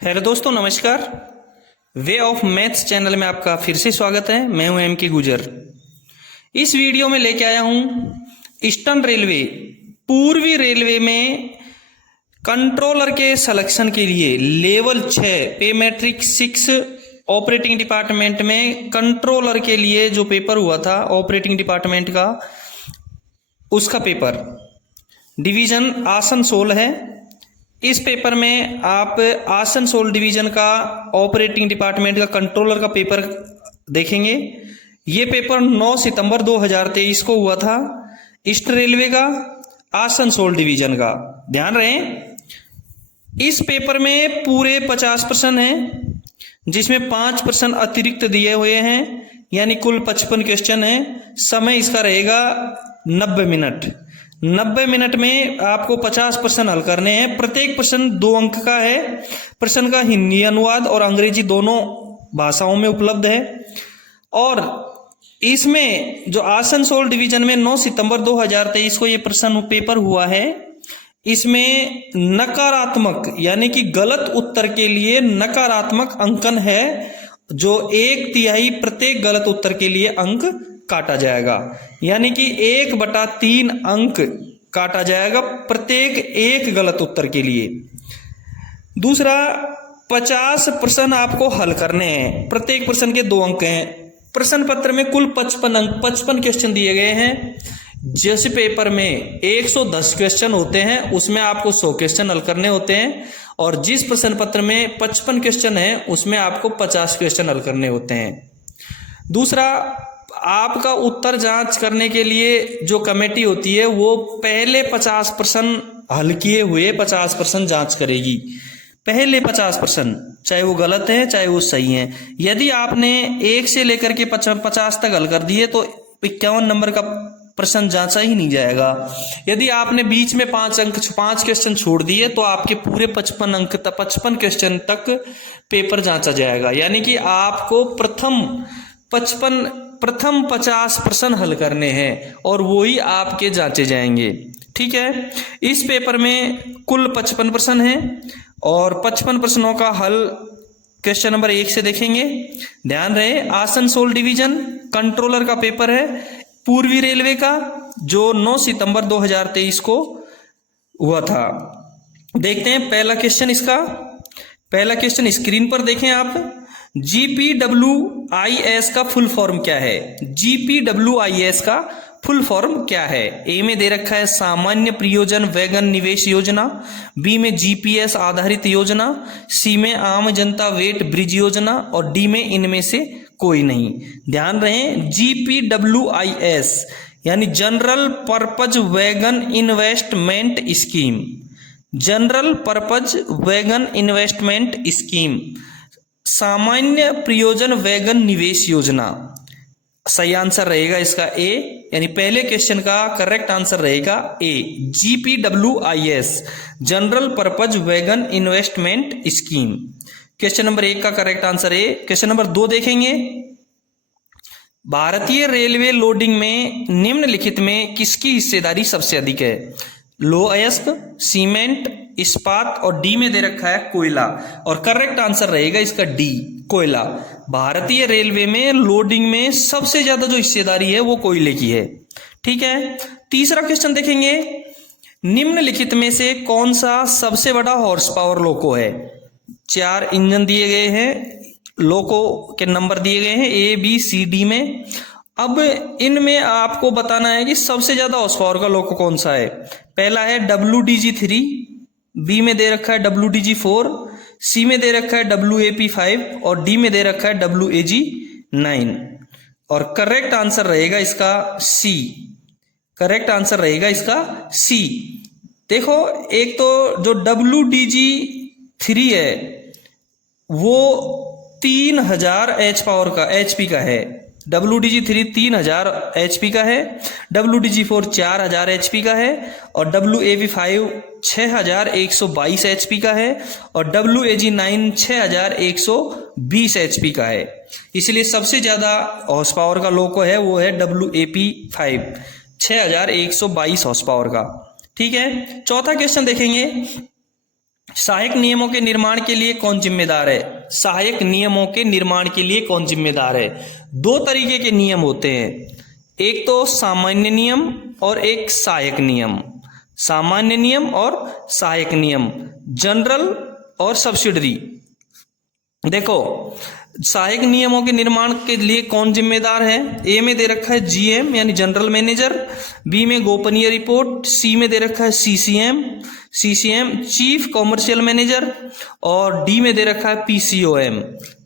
Hello दोस्तों, नमस्कार। Way of maths channel में आपका फिर से स्वागत है। मैं हूं एम के गुजर। इस वीडियो में लेके आया हूं ईस्टर्न रेलवे, पूर्वी रेलवे में कंट्रोलर के सिलेक्शन के लिए लेवल 6 पे मैट्रिक 6 ऑपरेटिंग डिपार्टमेंट में कंट्रोलर के लिए जो पेपर हुआ था ऑपरेटिंग डिपार्टमेंट का, उसका पेपर डिवीजन आसनसोल है। इस पेपर में आप आसनसोल डिवीजन का ऑपरेटिंग डिपार्टमेंट का कंट्रोलर का पेपर देखेंगे। ये पेपर 9 सितंबर 2023 को हुआ था, ईस्ट रेलवे का आसनसोल डिवीजन का। ध्यान रहे, इस पेपर में पूरे 50 प्रश्न हैं, जिसमें 5 प्रश्न अतिरिक्त दिए हुए हैं, यानी कुल 55 क्वेश्चन है। समय इसका रहेगा 90 मिनट। 90 मिनट में आपको 50 प्रश्न हल करने हैं। प्रत्येक प्रश्न 2 अंक का है। प्रश्न का हिंदी अनुवाद और अंग्रेजी दोनों भाषाओं में उपलब्ध है। और इसमें जो आसनसोल डिवीजन में 9 सितंबर 2023 को ये प्रश्न पेपर हुआ है, इसमें नकारात्मक यानी कि गलत उत्तर के लिए नकारात्मक अंकन है, जो 1/3 प्रत्येक गलत उत्तर के लिए अंक काटा जाएगा, यानी कि 1/3 अंक काटा जाएगा प्रत्येक एक गलत उत्तर के लिए। दूसरा, 50 प्रश्न आपको हल करने हैं। प्रत्येक प्रश्न के 2 अंक हैं। प्रश्न पत्र में कुल 55 अंक 55 क्वेश्चन दिए गए हैं। जिस पेपर में 110 क्वेश्चन होते हैं, उसमें आपको 100 क्वेश्चन हल करने होते हैं, और जिस प्रश्न पत्र में 55 क्वेश्चन है, उसमें आपको 50 क्वेश्चन हल करने होते हैं। दूसरा, आपका उत्तर जांच करने के लिए जो कमेटी होती है, वो पहले 50 प्रश्न हल किए हुए 50 प्रश्न जांच करेगी। पहले 50 प्रश्न, चाहे वो गलत है चाहे वो सही है। यदि आपने 1 से लेकर के 50 तक हल कर दिए तो 51 नंबर का प्रश्न जांचा ही नहीं जाएगा। यदि आपने बीच में 5 क्वेश्चन छोड़ दिए तो आपके पूरे 55 क्वेश्चन तक पेपर जांचा जाएगा। यानी कि आपको प्रथम 50 प्रश्न हल करने हैं और वो ही आपके जांचे जाएंगे। ठीक है, इस पेपर में कुल 55 प्रश्न हैं और 55 प्रश्नों का हल क्वेश्चन नंबर 1 से देखेंगे। ध्यान रहे, आसनसोल डिवीजन कंट्रोलर का पेपर है पूर्वी रेलवे का, जो 9 सितंबर 2023 को हुआ था। देखते हैं पहला क्वेश्चन। इसका पहला क्वेश्चन स्क्रीन पर देखें आप। GPWIS का फुल फॉर्म क्या है? GPWIS का फुल फॉर्म क्या है? ए में दे रखा है सामान्य प्रयोजन वैगन निवेश योजना, बी में GPS आधारित योजना, सी में आम जनता वेट ब्रिज योजना, और डी में इनमें से कोई नहीं। ध्यान रहे, GPWIS यानी general purpose wagon investment scheme, general purpose wagon investment scheme, सामान्य प्रयोजन वैगन निवेश योजना। सही आंसर रहेगा इसका ए, यानी पहले क्वेश्चन का करेक्ट आंसर रहेगा ए, GPWIS general purpose wagon investment scheme. Question number 1 का correct answer A. Question number 2 देखेंगे। भारतीय रेलवे लोडिंग में निम्नलिखित में किसकी हिस्सेदारी सबसे अधिक है? लौह अयस्क, सीमेंट, इस्पात, और डी में दे रखा है कोयला, और करेक्ट आंसर रहेगा इसका डी, कोयला। भारतीय रेलवे में लोडिंग में सबसे ज्यादा जो हिस्सेदारी है वो कोयले की है। ठीक है, तीसरा क्वेश्चन देखेंगे। निम्नलिखित में से कौन सा सबसे बड़ा हॉर्स पावर लोको है? 4 इंजन दिए गए हैं, लोको के नंबर दिए गए हैं A B C D में। अब इनमें आपको बताना है कि सबसे ज्यादा हॉर्स पावर का लोको कौन सा है। पहला है WDG3, बी में दे रखा है WDG4, सी में दे रखा है WAP5, और डी में दे रखा है WAG9, और करेक्ट आंसर रहेगा इसका सी। करेक्ट आंसर रहेगा इसका सी। देखो, एक तो जो WDG3 है वो 3000 HP का है। WDG3 3000 HP का है, WDG4 4000 HP का है, और WAP5 6122 HP का है, और WAG9 6120 HP का है। इसलिए सबसे ज्यादा हॉर्स पावर का लोको है वो है WAP5 6122 हॉर्स पावर का। ठीक है, चौथा क्वेश्चन देखेंगे। सहायक नियमों के निर्माण के लिए कौन जिम्मेदार है? सहायक नियमों के निर्माण के लिए कौन जिम्मेदार है? दो तरीके के नियम होते हैं, एक तो सामान्य नियम और एक सहायक नियम। सामान्य नियम और सहायक नियम, जनरल और सब्सिडरी। देखो, सहायक नियमों के निर्माण के लिए कौन जिम्मेदार है? ए में दे रखा है जीएम यानी जनरल मैनेजर, बी में गोपनीय रिपोर्ट, सी में दे रखा है सीसीएम चीफ कॉमर्शियल मैनेजर, और डी में दे रखा है पीसीओएम।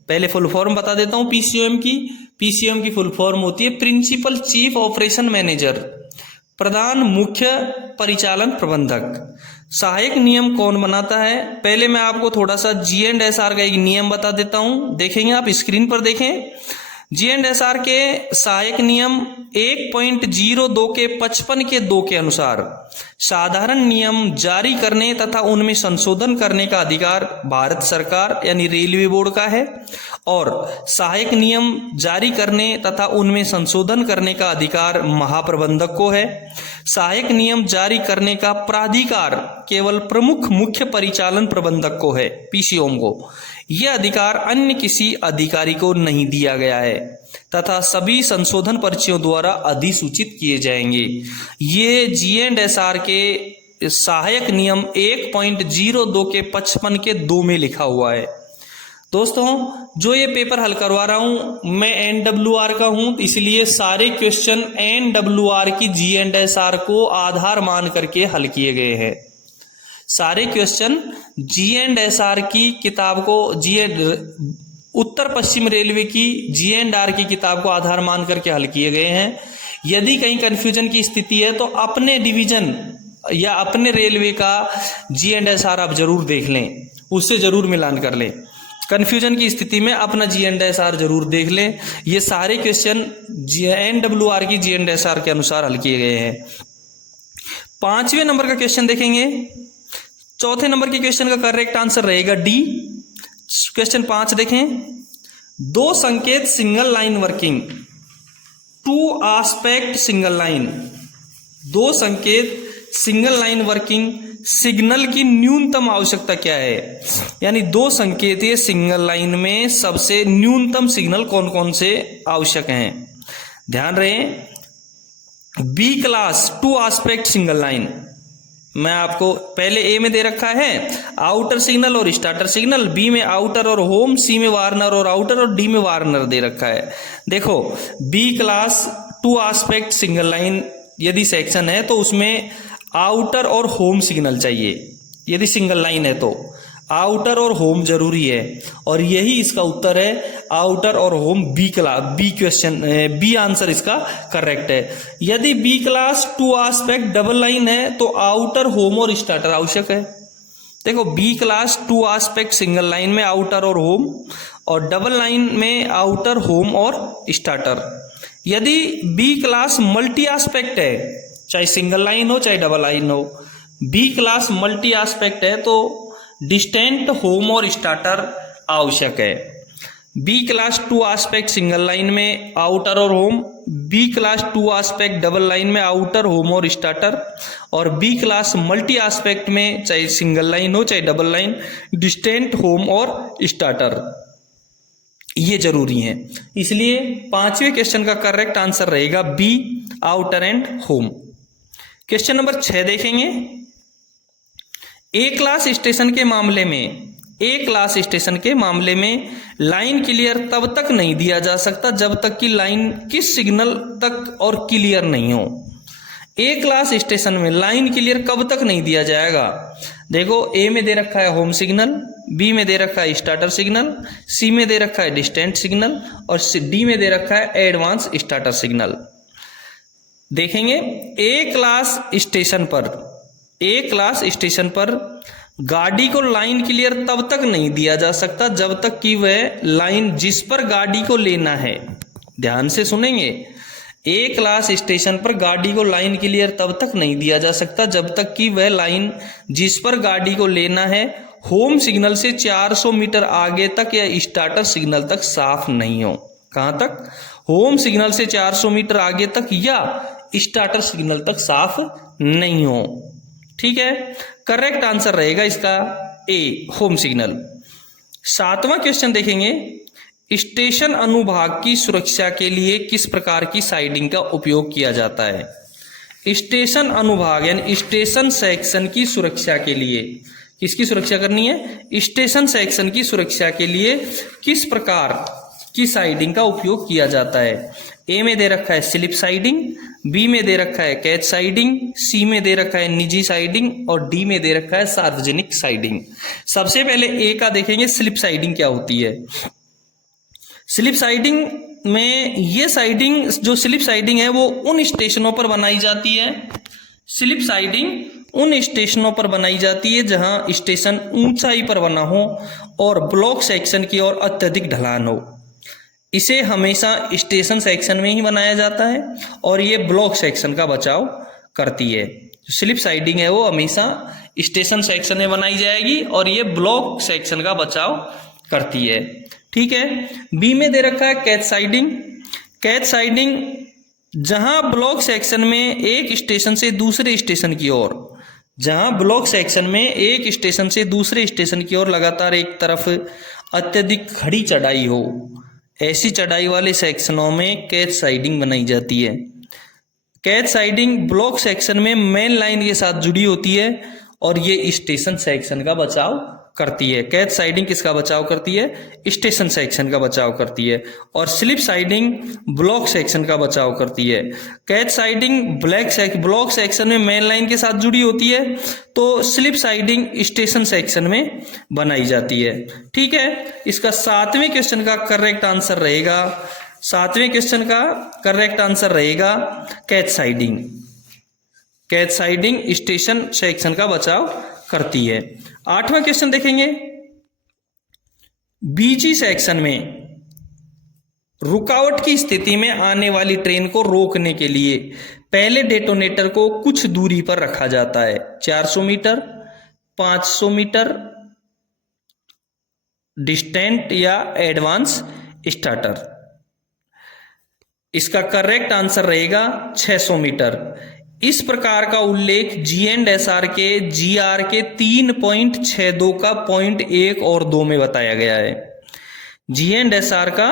पहले फुल फॉर्म बता देता हूं पीसीओएम की फुल फॉर्म होती है प्रिंसिपल चीफ ऑपरेशन मैनेजर, प्रधान मुख्य परिचालन प्रबंधक। सहायक नियम कौन बनाता है? पहले मैं आपको थोड़ा सा G&SR का एक नियम बता देता हूं, देखेंगे आप स्क्रीन पर देखें। G&SR के सहायक नियम 1.02 के 55 के 2 के अनुसार साधारण नियम जारी करने तथा उनमें संशोधन करने का अधिकार भारत सरकार यानी रेलवे बोर्ड का है, और सहायक नियम जारी करने तथा उनमें संशोधन करने का अधिकार महाप्रबंधक को है। सहायक नियम जारी करने का प्राधिकार केवल प्रमुख मुख्य परिचालन प्रबंधक को है, पीसीओएम को। यह अधिकार अन्य किसी अधिकारी को नहीं दिया गया है तथा सभी संशोधन पर्चियों द्वारा अधिसूचित किए जाएंगे। ये G&SR के सहायक नियम 1.02 के 55 के 2 में लिखा हुआ है। दोस्तों, जो ये पेपर हल करवा रहा हूं मैं NWR का हूं, इसलिए सारे क्वेश्चन NWR की G&SR को आधार मान करके हल किए गए हैं। सारे क्वेश्चन G&SR की किताब को उत्तर पश्चिम रेलवे की G&R की किताब को आधार मान करके हल किए गए हैं। यदि कहीं कंफ्यूजन की स्थिति है तो अपने डिवीजन या अपने रेलवे का G&SR आप जरूर देख लें, उससे जरूर मिलान कर लें। कंफ्यूजन की स्थिति में अपना G&SR जरूर देख लें। ये सारे क्वेश्चन NWR की G&SR के अनुसार हल किए गए हैं। 5वें नंबर का क्वेश्चन देखेंगे। चौथे नंबर के क्वेश्चन का करेक्ट आंसर रहेगा डी। क्वेश्चन 5 देखें। दो संकेत single line working, two aspect single line. दो संकेत सिंगल लाइन वर्किंग सिग्नल की न्यूनतम आवश्यकता क्या है? यानी दो संकेत ये सिंगल लाइन में सबसे न्यूनतम सिग्नल कौन कौन से आवश्यक हैं? ध्यान रहे, B class two aspect single line मैं आपको पहले ए में दे रखा है आउटर सिग्नल और स्टार्टर सिग्नल, बी में आउटर और होम, सी में वार्नर और आउटर, और डी में वार्नर दे रखा है। देखो, B class two aspect single line यदि सेक्शन है तो उसमें आउटर और होम सिग्नल चाहिए। यदि सिंगल लाइन है तो आउटर और होम जरूरी है, और यही इसका उत्तर है, आउटर और home. B class, B question, B answer इसका करेक्ट है। यदि B class two aspect double line है तो आउटर, होम और स्टार्टर आवश्यक है। देखो, B class two aspect single line में आउटर और होम, और डबल लाइन में आउटर, होम और स्टार्टर। यदि बी क्लास मल्टी आस्पेक्ट है, चाहे सिंगल लाइन हो चाहे डबल लाइन हो, बी क्लास मल्टी आस्पेक्ट है तो डिस्टेंट, होम और स्टार्टर आवश्यक है। B class two aspect single line में आउटर और home, B class two aspect double line में आउटर, होम और स्टार्टर, और बी क्लास मल्टी आस्पेक्ट में चाहे सिंगल लाइन हो चाहे डबल लाइन, डिस्टेंट, होम और स्टार्टर, ये जरूरी है। इसलिए 5वें क्वेश्चन का करेक्ट आंसर रहेगा B, outer and home. Question number 6 देखेंगे। ए क्लास स्टेशन के मामले में लाइन क्लियर तब तक नहीं दिया जा सकता जब तक कि लाइन किस सिग्नल तक और क्लियर नहीं हो। ए क्लास स्टेशन में लाइन क्लियर कब तक नहीं दिया जाएगा? देखो, ए में दे रखा है होम सिग्नल, बी में दे रखा है स्टार्टर सिग्नल, सी में दे रखा है डिस्टेंट सिग्नल, और डी में दे रखा है एडवांस स्टार्टर सिग्नल। देखेंगे, ए क्लास स्टेशन पर गाड़ी को लाइन क्लियर तब तक नहीं दिया जा सकता जब तक कि वह लाइन जिस पर गाड़ी को लेना है, ध्यान से सुनेंगे, ए क्लास स्टेशन पर गाड़ी को लाइन क्लियर तब तक नहीं दिया जा सकता जब तक कि वह लाइन जिस पर गाड़ी को लेना है होम सिग्नल से 400 मीटर आगे तक या स्टार्टर सिग्नल तक साफ नहीं हो। कहां तक? होम सिग्नल से 400 मीटर आगे तक या स्टार्टर सिग्नल तक साफ नहीं हो। ठीक है, करेक्ट आंसर रहेगा इसका ए होम सिग्नल। 7वां क्वेश्चन देखेंगे, स्टेशन अनुभाग की सुरक्षा के लिए किस प्रकार की साइडिंग का उपयोग किया जाता है। स्टेशन अनुभाग यानी स्टेशन सेक्शन की सुरक्षा के लिए किसकी सुरक्षा करनी है, स्टेशन सेक्शन की सुरक्षा के लिए किस प्रकार की साइडिंग का उपयोग किया जाता है। ए में दे रखा है स्लिप साइडिंग, बी में दे रखा है कैच साइडिंग, सी में दे रखा है निजी साइडिंग और डी में दे रखा है सार्वजनिक साइडिंग। सबसे पहले ए का देखेंगे, स्लिप साइडिंग क्या होती है। स्लिप साइडिंग में ये साइडिंग, जो स्लिप साइडिंग है वो उन स्टेशनों पर बनाई जाती है, स्लिप साइडिंग उन स्टेशनों पर बनाई जाती है जहां स्टेशन ऊंचाई पर बना हो और ब्लॉक सेक्शन की ओर अत्यधिक ढलान हो। इसे हमेशा स्टेशन सेक्शन में ही बनाया जाता है और ये ब्लॉक सेक्शन का बचाव करती है। स्लिप साइडिंग है वो हमेशा स्टेशन सेक्शन में बनाई जाएगी और ये ब्लॉक सेक्शन का बचाव करती है। ठीक है। बी में दे रखा है कैच साइडिंग। कैच साइडिंग जहां ब्लॉक सेक्शन में एक स्टेशन से दूसरे स्टेशन की ओर, जहां ब्लॉक सेक्शन में एक स्टेशन से दूसरे स्टेशन की ओर लगातार एक तरफ अत्यधिक खड़ी चढ़ाई हो, ऐसी चढ़ाई वाले सेक्शनों में कैच साइडिंग बनाई जाती है। कैच साइडिंग ब्लॉक सेक्शन में मेन लाइन के साथ जुड़ी होती है और ये स्टेशन सेक्शन का बचाव करती है। कैच साइडिंग किसका बचाव करती है, स्टेशन सेक्शन का बचाव करती है। और स्लिप साइडिंग ब्लॉक सेक्शन का बचाव करती है। कैच साइडिंग ब्लॉक सेक्शन में मेन लाइन के साथ जुड़ी होती है, तो स्लिप साइडिंग स्टेशन सेक्शन में बनाई जाती है। ठीक है। इसका 7वें क्वेश्चन का करेक्ट आंसर रहेगा, 7वें क्वेश्चन का करेक्ट आंसर रहेगा catch siding. Catch siding station section का बचाव करती है। 8वां क्वेश्चन देखेंगे, बीजी सेक्शन में रुकावट की स्थिति में आने वाली ट्रेन को रोकने के लिए पहले डेटोनेटर को कुछ दूरी पर रखा जाता है। 400 मीटर, 500 मीटर, डिस्टेंट या एडवांस स्टार्टर। इसका करेक्ट आंसर रहेगा 600 मीटर। इस प्रकार का उल्लेख G&SR के GR के 3.62 का पॉइंट 1 और 2 में बताया गया है। G&SR का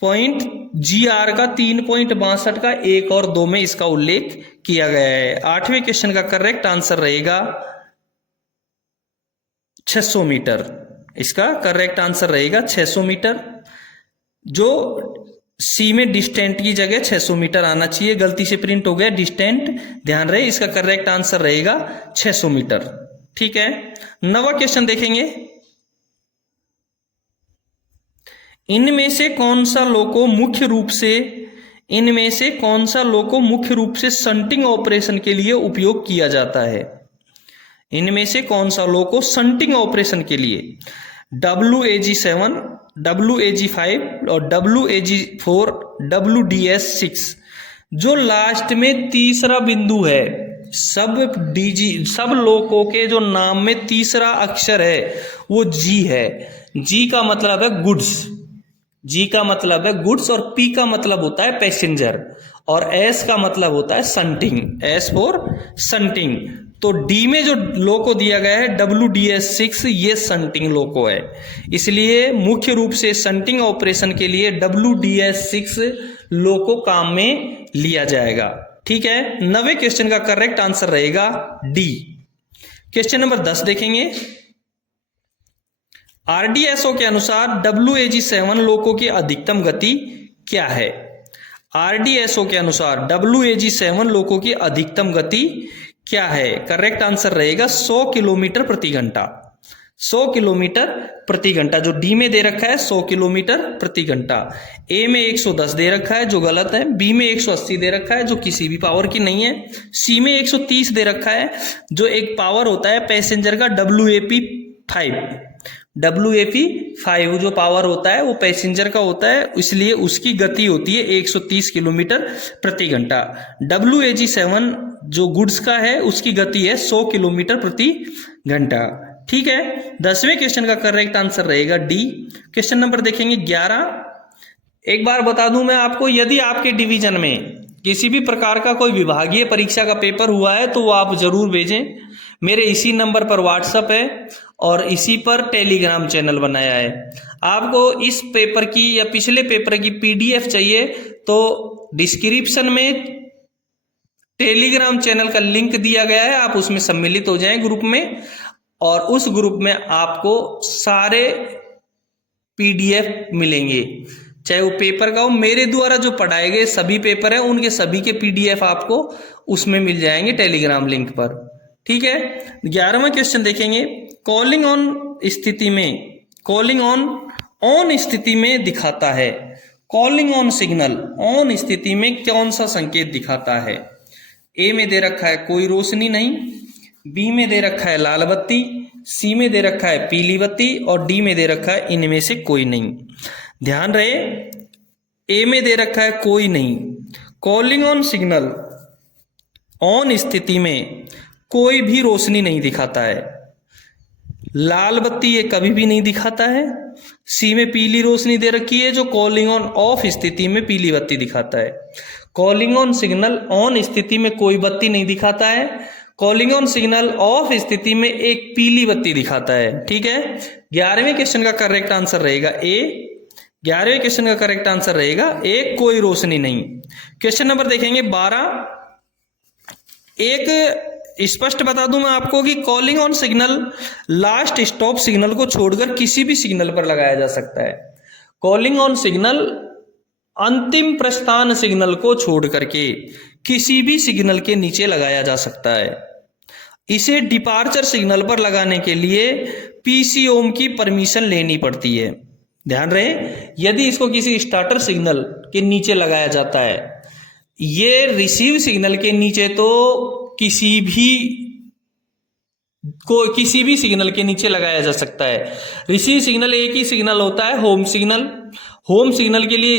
पॉइंट GR का 3.62 का 1 और 2 में इसका उल्लेख किया गया है। 8वें क्वेश्चन का करेक्ट आंसर रहेगा 600 मीटर। इसका करेक्ट आंसर रहेगा 600 मीटर। जो सी में डिस्टेंट की जगह 600 मीटर आना चाहिए, गलती से प्रिंट हो गया डिस्टेंट, ध्यान रहे। इसका करेक्ट आंसर रहेगा 600 मीटर। ठीक है। 9वां क्वेश्चन देखेंगे, इनमें से कौन सा लोको मुख्य रूप से शंटिंग ऑपरेशन के लिए उपयोग किया जाता है। इनमें से कौन सा लोको शंटिंग ऑपरेशन के लिए WAG7, WAG5 और WAG4, WDS6। जो लास्ट में तीसरा बिंदु है, सब लोकों के जो नाम में तीसरा अक्षर है वो G है। G का मतलब है गुड्स, G का मतलब है गुड्स और P का मतलब होता है पैसेंजर और S का मतलब होता है शंटिंग, S फॉर शंटिंग। तो डी में जो लोको दिया गया है WDS6, ये शंटिंग लोको है। इसलिए मुख्य रूप से शंटिंग ऑपरेशन के लिए WDS6 लोको काम में लिया जाएगा। ठीक है। 9वें क्वेश्चन का करेक्ट आंसर रहेगा डी। क्वेश्चन नंबर 10 देखेंगे, RDSO के अनुसार WAG7 लोको की अधिकतम गति क्या है। RDSO के अनुसार WAG7 लोको की अधिकतम गति क्या है। करेक्ट आंसर रहेगा 100 किलोमीटर प्रति घंटा। 100 किलोमीटर प्रति घंटा जो डी में दे रखा है 100 किलोमीटर प्रति घंटा। ए में 110 दे रखा है जो गलत है, बी में 180 दे रखा है जो किसी भी पावर की नहीं है, सी में 130 दे रखा है जो एक पावर होता है पैसेंजर का WAP5। WAP5 जो पावर होता है वो पैसेंजर का होता है, इसलिए उसकी गति होती है 130 किलोमीटर प्रति घंटा। WAG7 जो गुड्स का है उसकी गति है 100 किलोमीटर प्रति घंटा। ठीक है। 10वें क्वेश्चन का करेक्ट आंसर रहेगा डी। क्वेश्चन नंबर देखेंगे 11। एक बार बता दूं मैं आपको, यदि आपके डिवीजन में किसी भी प्रकार का कोई विभागीय परीक्षा का पेपर हुआ है तो वो आप जरूर भेजें। मेरे इसी नंबर पर व्हाट्सएप है और इसी पर टेलीग्राम चैनल बनाया है। आपको इस पेपर की या पिछले पेपर की पीडीएफ चाहिए तो डिस्क्रिप्शन में टेलीग्राम चैनल का लिंक दिया गया है, आप उसमें सम्मिलित हो जाएं ग्रुप में, और उस ग्रुप में आपको सारे पीडीएफ मिलेंगे, चाहे वो पेपर का हो। मेरे द्वारा जो पढ़ाए गए सभी पेपर हैं उनके सभी के पीडीएफ आपको उसमें मिल जाएंगे टेलीग्राम लिंक पर। ठीक है, 11वां क्वेश्चन देखेंगे। कॉलिंग ऑन स्थिति में, कॉलिंग ऑन स्थिति में दिखाता है, कॉलिंग ऑन सिग्नल ऑन स्थिति में कौन सा संकेत दिखाता है? ए में दे रखा है कोई रोशनी नहीं, बी में दे रखा है लाल बत्ती, सी में दे रखा है पीली बत्ती और डी में दे रखा है इनमें से कोई नहीं। ध्यान रहे, ए में दे रखा है कोई नहीं। कॉलिंग ऑन सिग्नल ऑन स्थिति में कोई भी रोशनी नहीं दिखाता है। लाल बत्ती ये कभी भी नहीं दिखाता है। सी में पीली रोशनी दे रखी है जो कॉलिंग ऑन ऑफ स्थिति में पीली बत्ती दिखाता है। कॉलिंग ऑन सिग्नल ऑन स्थिति में कोई बत्ती नहीं दिखाता है। कॉलिंग ऑन सिग्नल ऑफ स्थिति में एक पीली बत्ती दिखाता है। ठीक है, 11वें क्वेश्चन का करेक्ट आंसर रहेगा ए। 11वें क्वेश्चन का करेक्ट आंसर रहेगा ए, कोई रोशनी नहीं। क्वेश्चन नंबर देखेंगे 12। एक स्पष्ट बता दूं मैं आपको कि calling on signal last stop signal को छोड़कर किसी भी सिग्नल पर लगाया जा सकता है। कॉलिंग ऑन सिग्नल अंतिम प्रस्थान सिग्नल को छोड़ करके किसी भी सिग्नल के नीचे लगाया जा सकता है। इसे डिपार्चर सिग्नल पर लगाने के लिए पीसीओम की परमिशन लेनी पड़ती है। ध्यान रहे, यदि इसको किसी स्टार्टर सिग्नल के नीचे लगाया जाता है, ये रिसीव सिग्नल के नीचे तो किसी भी सिग्नल के नीचे लगाया जा सकता है। रिसीव सिग्नल एक ही सिग्नल होता है, होम सिग्नल। होम सिग्नल के लिए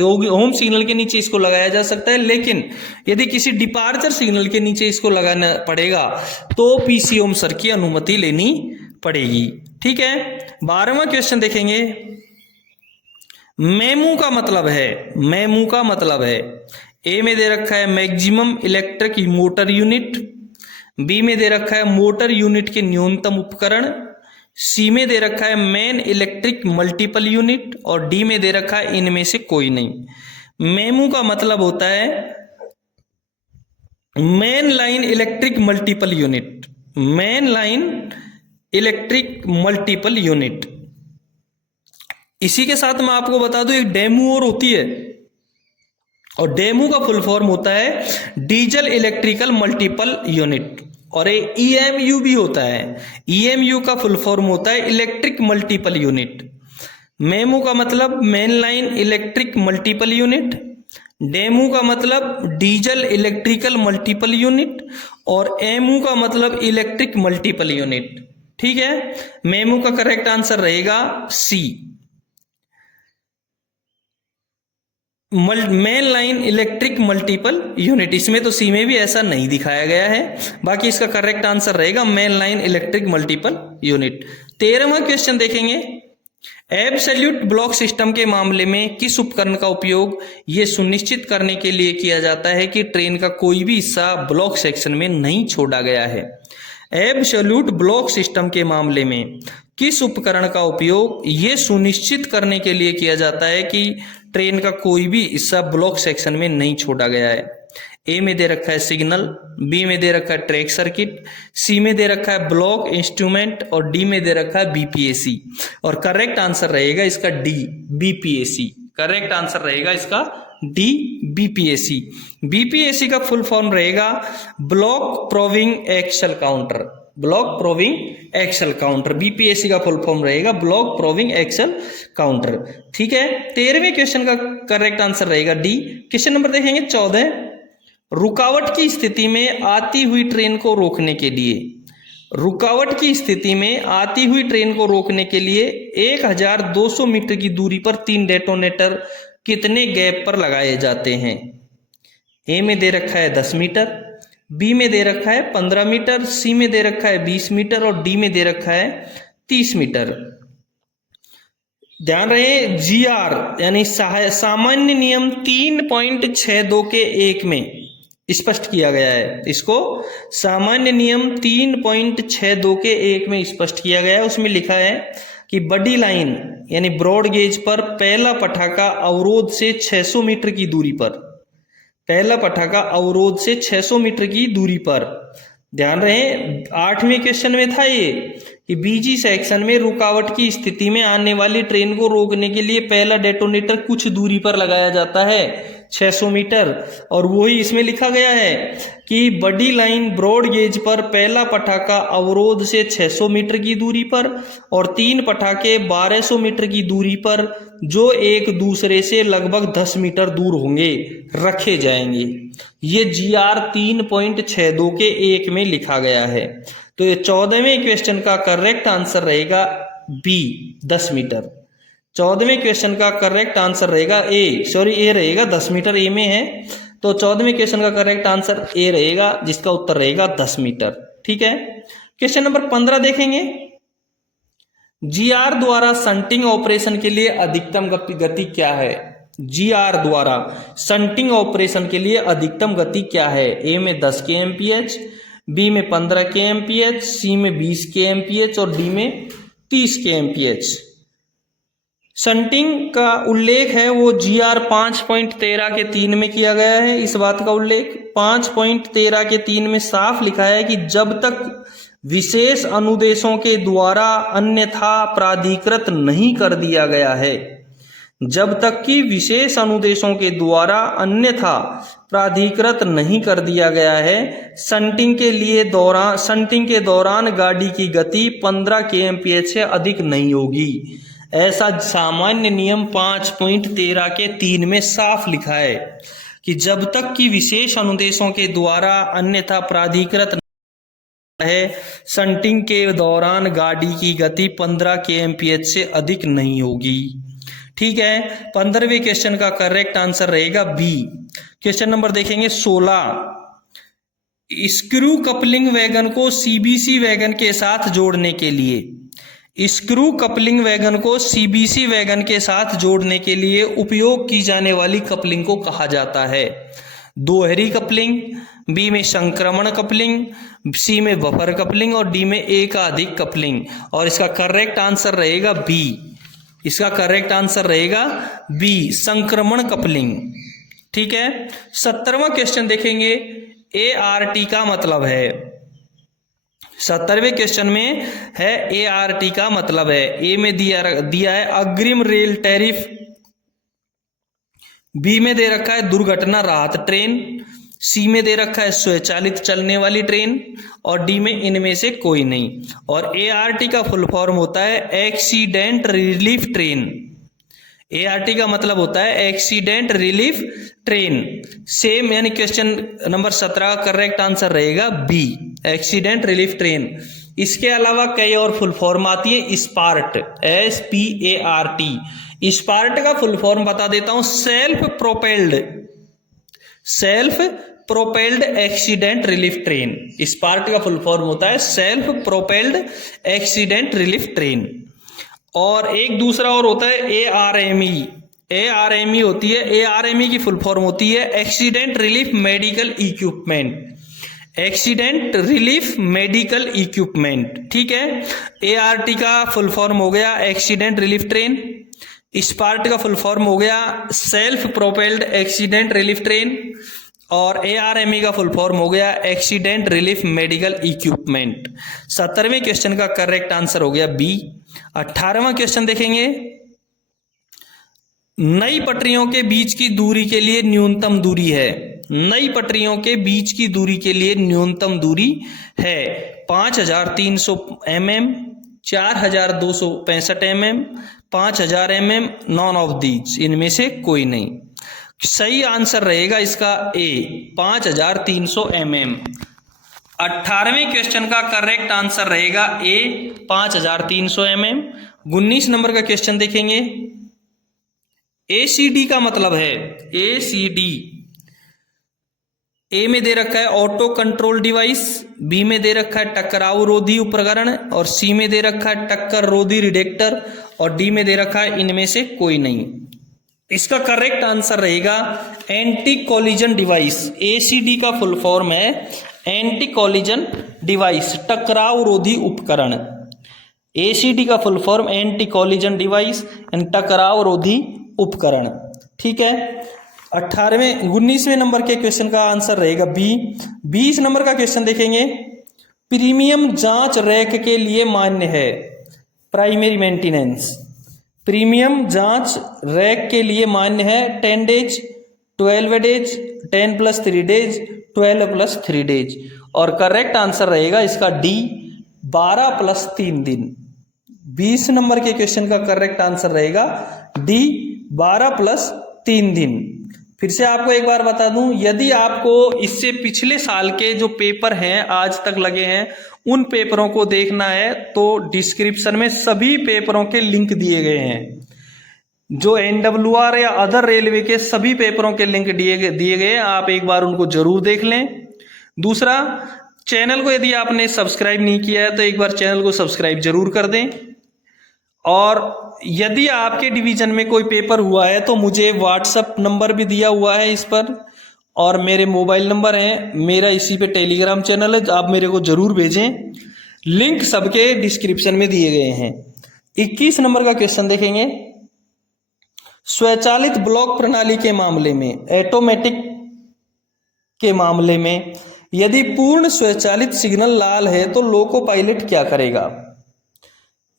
होम सिग्नल के नीचे इसको लगाया जा सकता है, लेकिन यदि किसी डिपार्चर सिग्नल के नीचे इसको लगाना पड़ेगा तो पीसीओम सर की अनुमति लेनी पड़ेगी। ठीक है, 12वां क्वेश्चन देखेंगे। मेमू का मतलब है, मेमू का मतलब है, ए में दे रखा है maximum electric motor unit, B में दे रखा है मोटर यूनिट के न्यूनतम उपकरण, सी में दे रखा है मेन इलेक्ट्रिक मल्टीपल यूनिट और डी में दे रखा है इनमें से कोई नहीं। मेमू का मतलब होता है main line electric multiple unit, main line electric multiple unit. इसी के साथ मैं आपको बता दूं एक डेमू और होती है, और डेमू का फुल फॉर्म होता है डीजल इलेक्ट्रिकल मल्टीपल यूनिट, और एक ईएमयू भी होता है। ईएमयू का फुल फॉर्म होता है इलेक्ट्रिक मल्टीपल यूनिट। मेमू का मतलब main line electric multiple unit, DEMU का मतलब डीजल इलेक्ट्रिकल मल्टीपल यूनिट, और एमयू का मतलब इलेक्ट्रिक मल्टीपल यूनिट। ठीक है, मेमू का करेक्ट आंसर रहेगा C, main line electric multiple unit. इसमें तो सी में भी ऐसा नहीं दिखाया गया है, बाकी इसका करेक्ट आंसर रहेगा main line electric multiple unit. 13वां क्वेश्चन देखेंगे। एब्सोल्यूट ब्लॉक सिस्टम के मामले में किस उपकरण का उपयोग ये सुनिश्चित करने के लिए किया जाता है कि ट्रेन का कोई भी हिस्सा ब्लॉक सेक्शन में नहीं छोड़ा गया है? एब्सोल्यूट ब्लॉक सिस्टम के मामले में किस उपकरण का उपयोग ये सुनिश्चित करने के लिए किया जाता है कि ट्रेन का कोई भी हिस्सा ब्लॉक सेक्शन में नहीं छोड़ा गया है? ए में दे रखा है सिग्नल, बी में दे रखा है ट्रैक सर्किट, सी में दे रखा है ब्लॉक इंस्ट्रूमेंट और डी में दे रखा है बीपीएसी। और करेक्ट आंसर रहेगा इसका डी, बीपीएसी। करेक्ट आंसर रहेगा इसका डी, बीपीएसी। बीपीएसी का फुल फॉर्म रहेगा block proving axle counter, block proving axle counter. BPAC का फुल फॉर्म रहेगा ब्लॉक प्रोविंग एक्सल काउंटर। ठीक है, 13वें क्वेश्चन का करेक्ट आंसर रहेगा डी। क्वेश्चन नंबर देखेंगे 14। रुकावट की स्थिति में आती हुई ट्रेन को रोकने के लिए, रुकावट की स्थिति में आती हुई ट्रेन को रोकने के लिए 1200 मीटर की दूरी पर 3 डेटोनेटर कितने गैप पर लगाए जाते हैं? ए में दे रखा है 10 मीटर, बी में दे रखा है 15 मीटर, सी में दे रखा है 20 मीटर और डी में दे रखा है 30 मीटर। ध्यान रहे GR यानी सामान्य नियम 3.62 के 1 में स्पष्ट किया गया है। इसको सामान्य नियम 3.62 के 1 में स्पष्ट किया गया है। उसमें लिखा है कि बड़ी लाइन यानी ब्रॉड गेज पर पहला पटाखा अवरोध से 600 मीटर की दूरी पर, पहला पटाखा अवरोध से 600 मीटर की दूरी पर। ध्यान रहे 8वें क्वेश्चन में था ये कि बीजी सेक्शन में रुकावट की स्थिति में आने वाली ट्रेन को रोकने के लिए पहला डेटोनेटर कुछ दूरी पर लगाया जाता है 600 मीटर, और वही इसमें लिखा गया है कि बड़ी लाइन ब्रॉड गेज पर पहला पटाखा अवरोध से 600 मीटर की दूरी पर और 3 पटाखे 1200 मीटर की दूरी पर जो एक दूसरे से लगभग 10 मीटर दूर होंगे रखे जाएंगे। ये GR 3.62 के 1 में लिखा गया है। तो ये 14वें क्वेश्चन का करेक्ट आंसर रहेगा बी 10 मीटर। 14वें क्वेश्चन का करेक्ट आंसर रहेगा ए रहेगा 10 मीटर ए में है, तो 14वें क्वेश्चन का करेक्ट आंसर ए रहेगा, जिसका उत्तर रहेगा 10 मीटर। ठीक है, क्वेश्चन नंबर 15 देखेंगे। GR द्वारा शंटिंग ऑपरेशन के लिए अधिकतम गति क्या है? GR द्वारा शंटिंग ऑपरेशन के लिए अधिकतम गति क्या है? ए में 10 kmph, बी में 15 kmph, सी में 20 kmph और डी में 30 kmph। शंटिंग का उल्लेख है वो GR 5.13 के 3 में किया गया है। इस बात का उल्लेख 5.13 के 3 में साफ लिखा है कि जब तक विशेष अनुदेशों के द्वारा अन्यथा प्राधिकृत नहीं कर दिया गया है, जब तक कि विशेष अनुदेशों के द्वारा अन्यथा प्राधिकृत नहीं कर दिया गया है, शंटिंग के दौरान गाड़ी की गति 15 kmph से अधिक नहीं होगी। ऐसा सामान्य नियम 5.13 के 3 में साफ लिखा है कि जब तक कि विशेष अनुदेशों के द्वारा अन्यथा प्राधिकृत है, शंटिंग के दौरान गाड़ी की गति 15 kmph से अधिक नहीं होगी। ठीक है, 15वें क्वेश्चन का करेक्ट आंसर रहेगा बी। क्वेश्चन नंबर देखेंगे 16। स्क्रू कपलिंग वैगन को CBC वैगन के साथ जोड़ने के लिए, स्क्रू कपलिंग वैगन को CBC वैगन के साथ जोड़ने के लिए उपयोग की जाने वाली कपलिंग को कहा जाता है? दोहरी कपलिंग, बी में संक्रमण कपलिंग, सी में बफर कपलिंग और डी में एकाधिक कपलिंग। और इसका करेक्ट आंसर रहेगा बी। इसका करेक्ट आंसर रहेगा बी, संक्रमण कपलिंग। ठीक है, 17वां क्वेश्चन देखेंगे। ART का मतलब है, 17वें क्वेश्चन में है ART का मतलब है। ए में दिया है अग्रिम रेल टैरिफ, बी में दे रखा है दुर्घटना राहत ट्रेन, सी में दे रखा है स्वचालित चलने वाली ट्रेन और डी में इनमें से कोई नहीं। और ART का फुल फॉर्म होता है एक्सीडेंट रिलीफ ट्रेन। ART का मतलब होता है एक्सीडेंट रिलीफ ट्रेन। सेम यानी क्वेश्चन नंबर 17 का करेक्ट आंसर रहेगा बी, एक्सीडेंट रिलीफ ट्रेन। इसके अलावा कई और फुल फॉर्म आती है स्पार्ट, SPART। स्पार्ट का फुल फॉर्म बता देता हूं, self propelled accident relief train. SPART का फुल फॉर्म होता है self propelled accident relief train. और एक दूसरा और होता है ARME होती है, ARME की फुल फॉर्म होती है accident relief medical equipment, accident relief medical equipment. ठीक है, ART का फुल फॉर्म हो गया एक्सीडेंट रिलीफ ट्रेन, स्पार्ट का फुल फॉर्म हो गया self propelled accident relief train और ARME का फुल फॉर्म हो गया एक्सीडेंट रिलीफ मेडिकल इक्विपमेंट। 17वें क्वेश्चन का करेक्ट आंसर हो गया बी। 18वां क्वेश्चन देखेंगे। नई पटरियों के बीच की दूरी के लिए न्यूनतम दूरी है, नई पटरियों के बीच की दूरी के लिए न्यूनतम दूरी है 5300 mm, 4265 mm, 5000 mm, none of these, इनमें से कोई नहीं। सही आंसर रहेगा इसका ए, 5300 mm। 18वें क्वेश्चन का करेक्ट आंसर रहेगा ए, 5300 mm। 19 नंबर का क्वेश्चन देखेंगे। ACD का मतलब है, ACD ए में दे रखा है ऑटो कंट्रोल डिवाइस, बी में दे रखा है टकराव रोधी उपकरण और सी में दे रखा है टक्कर रोधी रिडेक्टर और डी में दे रखा है इनमें से कोई नहीं। इसका करेक्ट आंसर रहेगा एंटी कॉलिजन डिवाइस। एसीडी का फुल फॉर्म है एंटी कॉलिजन डिवाइस, टकराव रोधी उपकरण। एसीडी का full form anti collision device and टकराव रोधी उपकरण। ठीक है, 19वें नंबर के क्वेश्चन का आंसर रहेगा बी। 20 नंबर का क्वेश्चन देखेंगे, प्रीमियम जांच रैक के लिए मान्य है। प्राइमरी मेंटेनेंस, प्रीमियम जांच रैक के लिए मान्य है 10 डेज, 12 डेज, 10 + 3 डेज, 12 + 3 डेज। और करेक्ट आंसर रहेगा इसका डी, 12 + 3 दिन। 20 नंबर के क्वेश्चन का करेक्ट आंसर रहेगा डी, 12 + 3 दिन। फिर से आपको एक बार बता दूं, यदि आपको इससे पिछले साल के जो पेपर हैं आज तक लगे हैं उन पेपरों को देखना है तो डिस्क्रिप्शन में सभी पेपरों के लिंक दिए गए हैं। जो NWR या अदर रेलवे के सभी पेपरों के लिंक दिए गए हैं, आप एक बार उनको जरूर देख लें। दूसरा, चैनल को यदि आपने सब्सक्राइब नहीं किया है तो एक बार चैनल को सब्सक्राइब जरूर कर दें। और यदि आपके डिवीजन में कोई पेपर हुआ है तो मुझे व्हाट्सएप नंबर भी दिया हुआ है इस पर, और मेरे मोबाइल नंबर है, मेरा इसी पे टेलीग्राम चैनल है, आप मेरे को जरूर भेजें। लिंक सबके डिस्क्रिप्शन में दिए गए हैं। 21 नंबर का क्वेश्चन देखेंगे, स्वचालित ब्लॉक प्रणाली के मामले में, ऑटोमेटिक के मामले में यदि पूर्ण स्वचालित सिग्नल लाल है तो लोको पायलट क्या करेगा?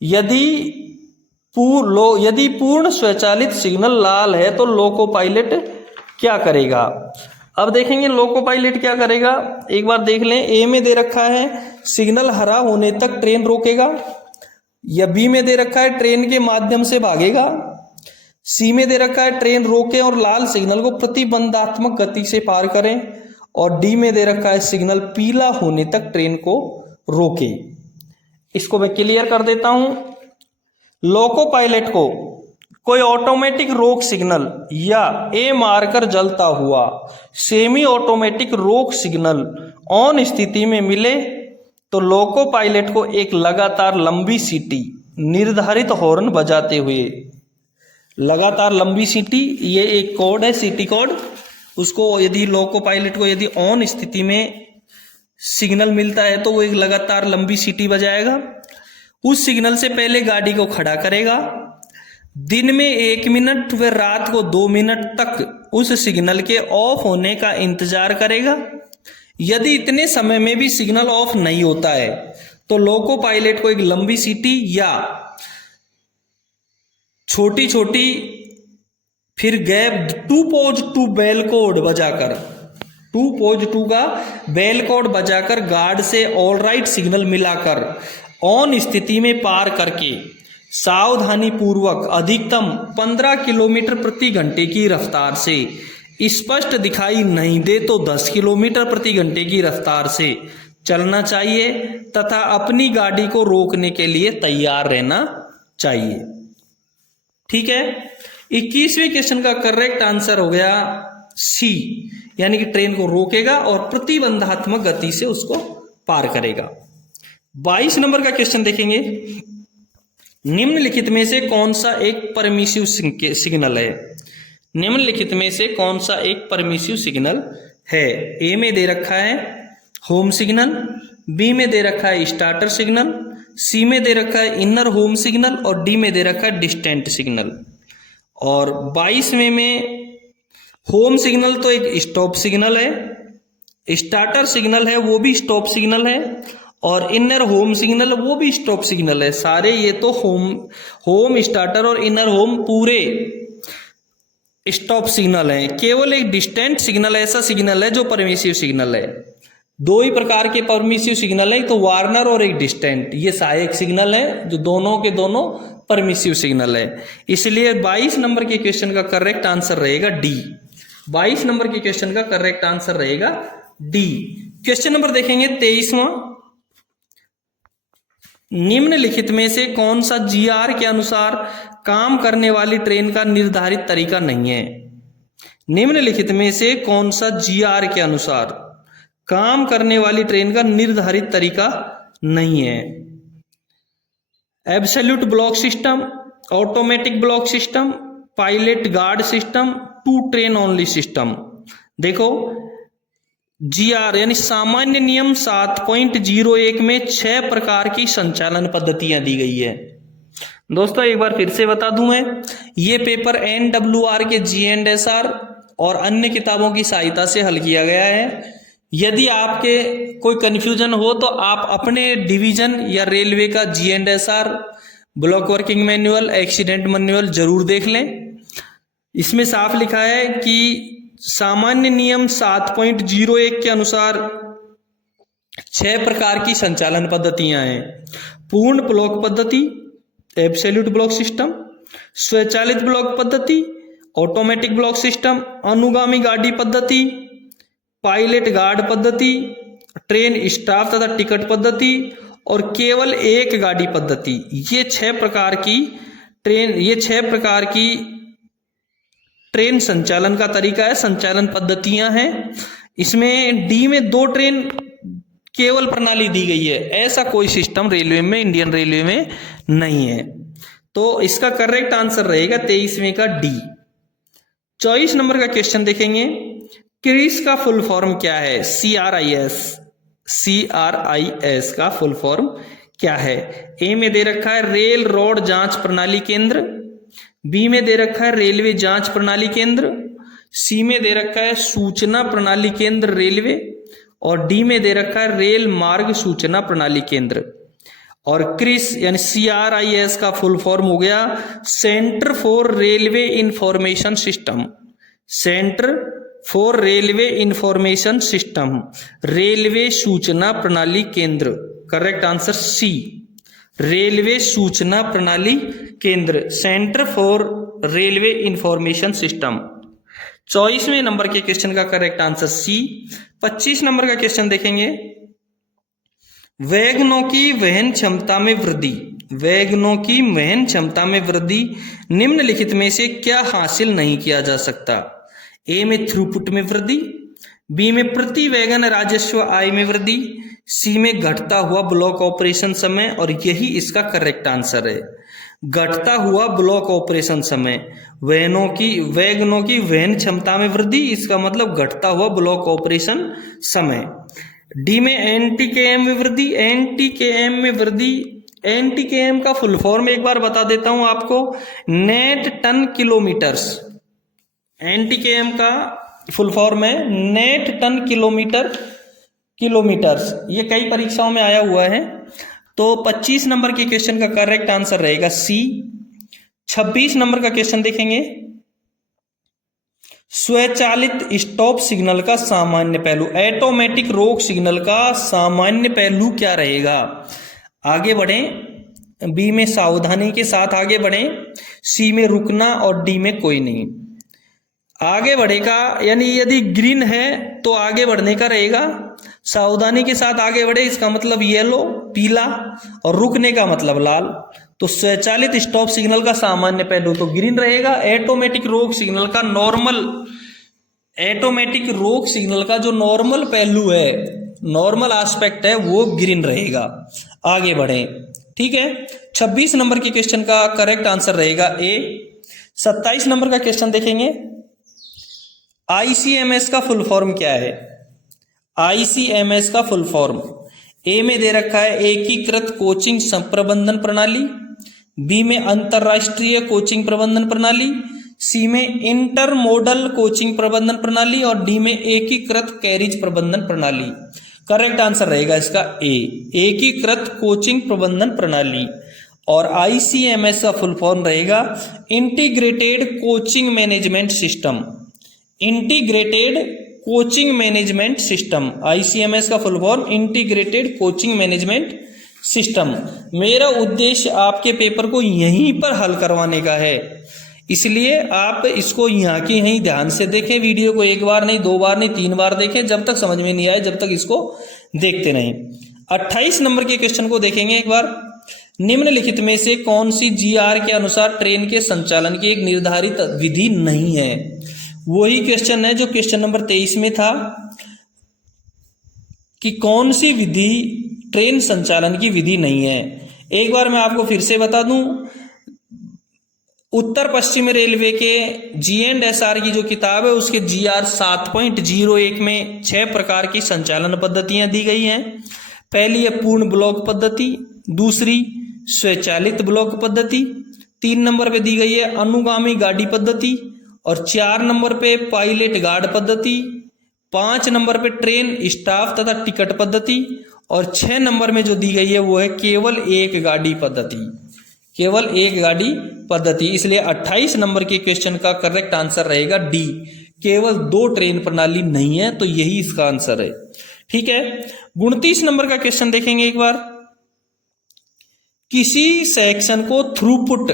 यदि पूर्ण स्वचालित सिग्नल लाल है तो लोको पायलट क्या करेगा? अब देखेंगे लोको पायलट क्या करेगा, एक बार देख लें। ए में दे रखा है सिग्नल हरा होने तक ट्रेन रोकेगा, या बी में दे रखा है ट्रेन के माध्यम से भागेगा, सी में दे रखा है ट्रेन रोके और लाल सिग्नल को प्रतिबंधात्मक गति से पार करें, और डी में दे रखा है सिग्नल पीला होने तक ट्रेन को रोके। इसको मैं क्लियर कर देता हूं। लोको पायलट को कोई ऑटोमेटिक रोक सिग्नल या ए मारकर जलता हुआ सेमी ऑटोमेटिक रोक सिग्नल ऑन स्थिति में मिले तो लोको पायलट को एक लगातार लंबी सीटी निर्धारित हॉर्न बजाते हुए, लगातार लंबी सीटी, ये एक कोड है सीटी कोड, उसको यदि लोको पायलट को यदि ऑन स्थिति में सिग्नल मिलता है तो वो एक लगातार लंबी सीटी बजाएगा। उस सिग्नल से पहले गाड़ी को खड़ा करेगा, दिन में 1 मिनट व रात को 2 मिनट तक उस सिग्नल के ऑफ होने का इंतजार करेगा। यदि इतने समय में भी सिग्नल ऑफ नहीं होता है तो लोको पायलट को एक लंबी सीटी या छोटी छोटी फिर गैप 2 बेल कोड बजाकर 2 का बेल कोड बजाकर गार्ड से ऑल राइट सिग्नल मिलाकर ऑन स्थिति में पार करके सावधानी पूर्वक अधिकतम 15 किलोमीटर प्रति घंटे की रफ्तार से, स्पष्ट दिखाई नहीं दे तो 10 किलोमीटर प्रति घंटे की रफ्तार से चलना चाहिए तथा अपनी गाड़ी को रोकने के लिए तैयार रहना चाहिए। ठीक है, 21वें क्वेश्चन का करेक्ट आंसर हो गया सी, यानी कि ट्रेन को रोकेगा और प्रतिबंधात्मक गति से उसको पार करेगा। 22 नंबर का क्वेश्चन देखेंगे, निम्नलिखित में से कौन सा एक परमिसिव सिग्नल है? निम्नलिखित में से कौन सा एक परमिसिव सिग्नल है? ए में दे रखा है होम सिग्नल, बी में दे रखा है स्टार्टर सिग्नल, सी में दे रखा है इनर होम सिग्नल और डी में दे रखा है डिस्टेंट सिग्नल। और 22वें में होम सिग्नल तो एक स्टॉप सिग्नल है, स्टार्टर सिग्नल है वो भी स्टॉप सिग्नल है, और इनर होम सिग्नल वो भी स्टॉप सिग्नल है। सारे ये तो होम स्टार्टर और इनर होम पूरे स्टॉप सिग्नल है। केवल एक डिस्टेंट सिग्नल ऐसा सिग्नल है जो परमिसिव सिग्नल है। 2 ही प्रकार के परमिसिव सिग्नल है, तो वार्नर और एक डिस्टेंट, ये सहायक सिग्नल है जो दोनों के दोनों परमिसिव सिग्नल है। इसलिए 22 नंबर के क्वेश्चन का करेक्ट आंसर रहेगा डी। 22 नंबर के क्वेश्चन का करेक्ट आंसर रहेगा डी। क्वेश्चन नंबर देखेंगे 23वां, निम्नलिखित में से कौन सा जीआर के अनुसार काम करने वाली ट्रेन का निर्धारित तरीका नहीं है? निम्नलिखित में से कौन सा जीआर के अनुसार काम करने वाली ट्रेन का निर्धारित तरीका नहीं है? Absolute block system, automatic block system, pilot guard system, two train only system. देखो GR यानी सामान्य नियम 7.01 में 6 प्रकार की संचालन पद्धतियां दी गई है। दोस्तों एक बार फिर से बता दूं मैं, ये पेपर NWR के GNSR और अन्य किताबों की सहायता से हल किया गया है। यदि आपके कोई कंफ्यूजन हो तो आप अपने डिवीजन या रेलवे का GNSR, block working manual, accident manual जरूर देख लें। इसमें साफ लिखा है कि सामान्य नियम 7.01 के अनुसार 6 प्रकार की संचालन पद्धतियां हैं। पूर्ण ब्लॉक पद्धति, एब्सोल्यूट ब्लॉक सिस्टम, स्वचालित ब्लॉक पद्धति, ऑटोमेटिक ब्लॉक सिस्टम, अनुगामी गाड़ी पद्धति, पायलट गार्ड पद्धति, ट्रेन स्टाफ तथा टिकट पद्धति और केवल एक गाड़ी पद्धति। ये 6 प्रकार की ट्रेन संचालन का तरीका है, संचालन पद्धतियां हैं। इसमें डी में 2 ट्रेन केवल प्रणाली दी गई है, ऐसा कोई सिस्टम रेलवे में, इंडियन रेलवे में नहीं है। तो इसका करेक्ट आंसर रहेगा 23वें का डी। 24 नंबर का क्वेश्चन देखेंगे, क्रिस का फुल फॉर्म क्या है? CRIS का फुल फॉर्म क्या है? ए में दे रखा है रेल रोड जांच प्रणाली केंद्र, बी में दे रखा है रेलवे जांच प्रणाली केंद्र, सी में दे रखा है सूचना प्रणाली केंद्र रेलवे और डी में दे रखा है रेल मार्ग सूचना प्रणाली केंद्र। और क्रिस यानी CRIS का फुल फॉर्म हो गया centre for railway information system. Centre for railway information system, railway सूचना प्रणाली केंद्र। करेक्ट आंसर सी, रेलवे सूचना प्रणाली केंद्र, centre for railway information system. 24वें नंबर के क्वेश्चन का करेक्ट आंसर सी। 25 नंबर का क्वेश्चन देखेंगे, वैगनों की वहन क्षमता में वृद्धि, वैगनों की वहन क्षमता में वृद्धि निम्नलिखित में से क्या हासिल नहीं किया जा सकता? ए में थ्रूपुट में वृद्धि, बी में प्रति वैगन राजस्व आय में वृद्धि, सी में घटता हुआ ब्लॉक ऑपरेशन समय और यही इसका करेक्ट आंसर है, घटता हुआ ब्लॉक ऑपरेशन समय। वैगनों की वहन क्षमता में वृद्धि, इसका मतलब घटता हुआ ब्लॉक ऑपरेशन समय। डी में NTKM में वृद्धि, NTKM में वृद्धि, NTKM का फुल फॉर्म एक बार बता देता हूं आपको, नेट टन किलोमीटर्स। NTKM का फुल फॉर्म है नेट टन किलोमीटर्स। ये कई परीक्षाओं में आया हुआ है। तो 25 नंबर के क्वेश्चन का करेक्ट आंसर रहेगा सी। 26 नंबर का क्वेश्चन देखेंगे, स्वचालित स्टॉप सिग्नल का सामान्य पहलू, ऑटोमेटिक रोक सिग्नल का सामान्य पहलू क्या रहेगा? आगे बढ़ें, बी में सावधानी के साथ आगे बढ़ें, सी में रुकना और डी में कोई नहीं। आगे बढ़ेगा यानी यदि ग्रीन है तो आगे बढ़ने का रहेगा, सावधानी के साथ आगे बढ़े इसका मतलब येलो पीला और रुकने का मतलब लाल। तो स्वचालित स्टॉप सिग्नल का सामान्य पहलू तो ग्रीन रहेगा। ऑटोमेटिक रोक सिग्नल का जो नॉर्मल पहलू है, नॉर्मल एस्पेक्ट है, वो ग्रीन रहेगा। आगे बढ़े, ठीक है। 26 नंबर के क्वेश्चन का करेक्ट आंसर रहेगा ए। 27 नंबर का क्वेश्चन देखेंगे, ICMS का फुल फॉर्म क्या है? ICMS का फुल फॉर्म ए में दे रखा है एकीकृत कोचिंग प्रबंधन प्रणाली, बी में अंतरराष्ट्रीय कोचिंग प्रबंधन प्रणाली, सी में इंटरमोडल कोचिंग प्रबंधन प्रणाली और डी में एकीकृत कैरिज प्रबंधन प्रणाली। करेक्ट आंसर रहेगा इसका ए, एकीकृत कोचिंग प्रबंधन प्रणाली। और ICMS का फुल फॉर्म रहेगा integrated coaching management system. Integrated coaching management system, ICMS का full form integrated coaching management system. मेरा उद्देश्य आपके पेपर को यहीं पर हल करवाने का है, इसलिए आप इसको यहाँ की यहीं ध्यान से देखें। वीडियो को एक बार नहीं, 2 बार नहीं, 3 बार देखें, जब तक समझ में नहीं आए जब तक इसको देखते नहीं। 28 नंबर के क्वेश्चन को देखेंगे एक बार। निम्नलिखित में से कौन सी GR के अनुसार ट्रेन के संचालन की एक निर्धारित विधि नहीं है? वही क्वेश्चन है जो क्वेश्चन नंबर 23 में था कि कौन सी विधि ट्रेन संचालन की विधि नहीं है। एक बार मैं आपको फिर से बता दूं, उत्तर पश्चिम रेलवे के G&SR की जो किताब है उसके GR 7.01 में 6 प्रकार की संचालन पद्धतियां दी गई हैं। पहली है पूर्ण ब्लॉक पद्धति, दूसरी स्वचालित ब्लॉक पद्धति, 3 नंबर पे दी गई है अनुगामी गाड़ी पद्धति, और 4 नंबर पे पायलट गार्ड पद्धति, 5 नंबर पे ट्रेन स्टाफ तथा टिकट पद्धति, और 6 नंबर में जो दी गई है वो है केवल एक गाड़ी पद्धति, केवल एक गाड़ी पद्धति। इसलिए 28 नंबर के क्वेश्चन का करेक्ट आंसर रहेगा डी, केवल 2 ट्रेन प्रणाली नहीं है, तो यही इसका आंसर है। ठीक है, 29 नंबर का क्वेश्चन देखेंगे एक बार। किसी सेक्शन को थ्रूपुट,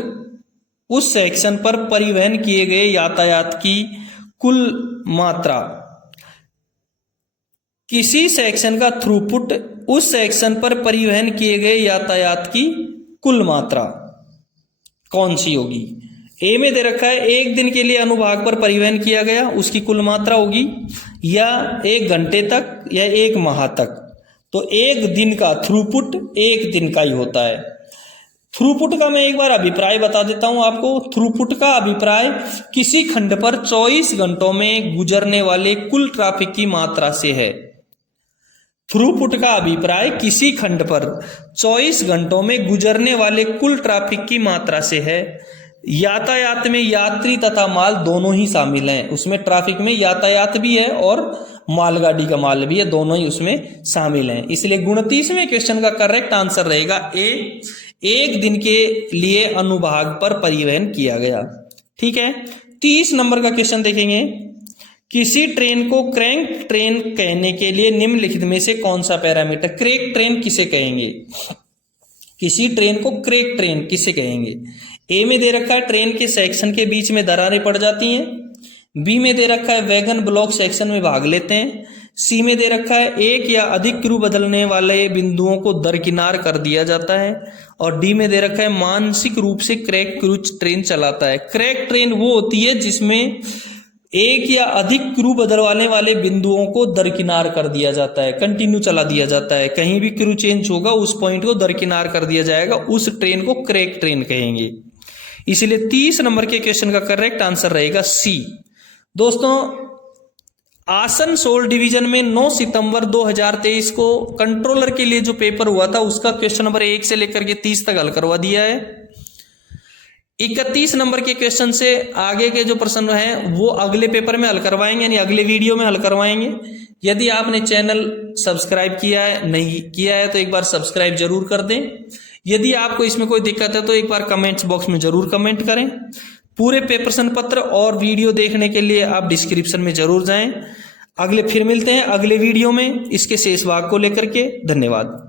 उस सेक्शन पर परिवहन किए गए यातायात की कुल मात्रा, किसी सेक्शन का थ्रूपुट उस सेक्शन पर परिवहन किए गए यातायात की कुल मात्रा कौन सी होगी? ए में दे रखा है 1 दिन के लिए अनुभाग पर परिवहन किया गया, उसकी कुल मात्रा होगी, या 1 घंटे तक, या 1 माह तक। तो 1 दिन का थ्रूपुट 1 दिन का ही होता है। थ्रूपुट का मैं एक बार अभिप्राय बता देता हूं आपको। थ्रूपुट का अभिप्राय किसी खंड पर 24 घंटों में गुजरने वाले कुल ट्रैफिक की मात्रा से है। थ्रूपुट का अभिप्राय किसी खंड पर 24 घंटों में गुजरने वाले कुल ट्रैफिक की मात्रा से है। यातायात में यात्री तथा माल दोनों ही शामिल हैं, उसमें ट्रैफिक में यातायात भी है और मालगाड़ी का माल भी है, दोनों ही उसमें शामिल हैं। इसलिए 29वें क्वेश्चन का करेक्ट आंसर रहेगा ए, 1 दिन के लिए अनुभाग पर परिवहन किया गया। ठीक है, 30 नंबर का क्वेश्चन देखेंगे। किसी ट्रेन को क्रैंक ट्रेन कहने के लिए निम्नलिखित में से कौन सा पैरामीटर, क्रैंक ट्रेन किसे कहेंगे? किसी ट्रेन को क्रैंक ट्रेन किसे कहेंगे? ए में दे रखा है ट्रेन के सेक्शन के बीच में दरारें पड़ जाती हैं। बी में दे रखा है वैगन ब्लॉक सेक्शन में भाग लेते हैं। सी में दे रखा है एक या अधिक क्रू बदलने वाले बिंदुओं को दरकिनार कर दिया जाता है। और डी में दे रखा है मानसिक रूप से क्रैंक क्रू ट्रेन चलाता है। क्रैंक ट्रेन वो होती है जिसमें एक या अधिक क्रू बदलवाने वाले बिंदुओं को दरकिनार कर दिया जाता है, कंटिन्यू चला दिया जाता है। कहीं भी क्रू चेंज होगा उस पॉइंट को दरकिनार कर दिया जाएगा, उस ट्रेन को क्रैंक ट्रेन कहेंगे। इसलिए 30 नंबर के क्वेश्चन का करेक्ट आंसर रहेगा सी। दोस्तों, आसनसोल डिवीजन में 9 सितंबर 2023 को कंट्रोलर के लिए जो पेपर हुआ था उसका क्वेश्चन नंबर 1 से लेकर के 30 तक हल करवा दिया है। 31 नंबर के क्वेश्चन से आगे के जो प्रश्न हैं वो अगले पेपर में हल करवाएंगे, यानी अगले वीडियो में हल करवाएंगे। यदि आपने चैनल सब्सक्राइब किया है, नहीं किया है, तो एक बार सब्सक्राइब जरूर कर दें। यदि आपको इसमें कोई दिक्कत है तो एक बार कमेंट्स बॉक्स में जरूर कमेंट करें। पूरे प्रश्न पत्र और वीडियो देखने के लिए आप डिस्क्रिप्शन में जरूर जाएं। अगले फिर मिलते हैं अगले वीडियो में इसके शेष भाग को लेकर के। धन्यवाद।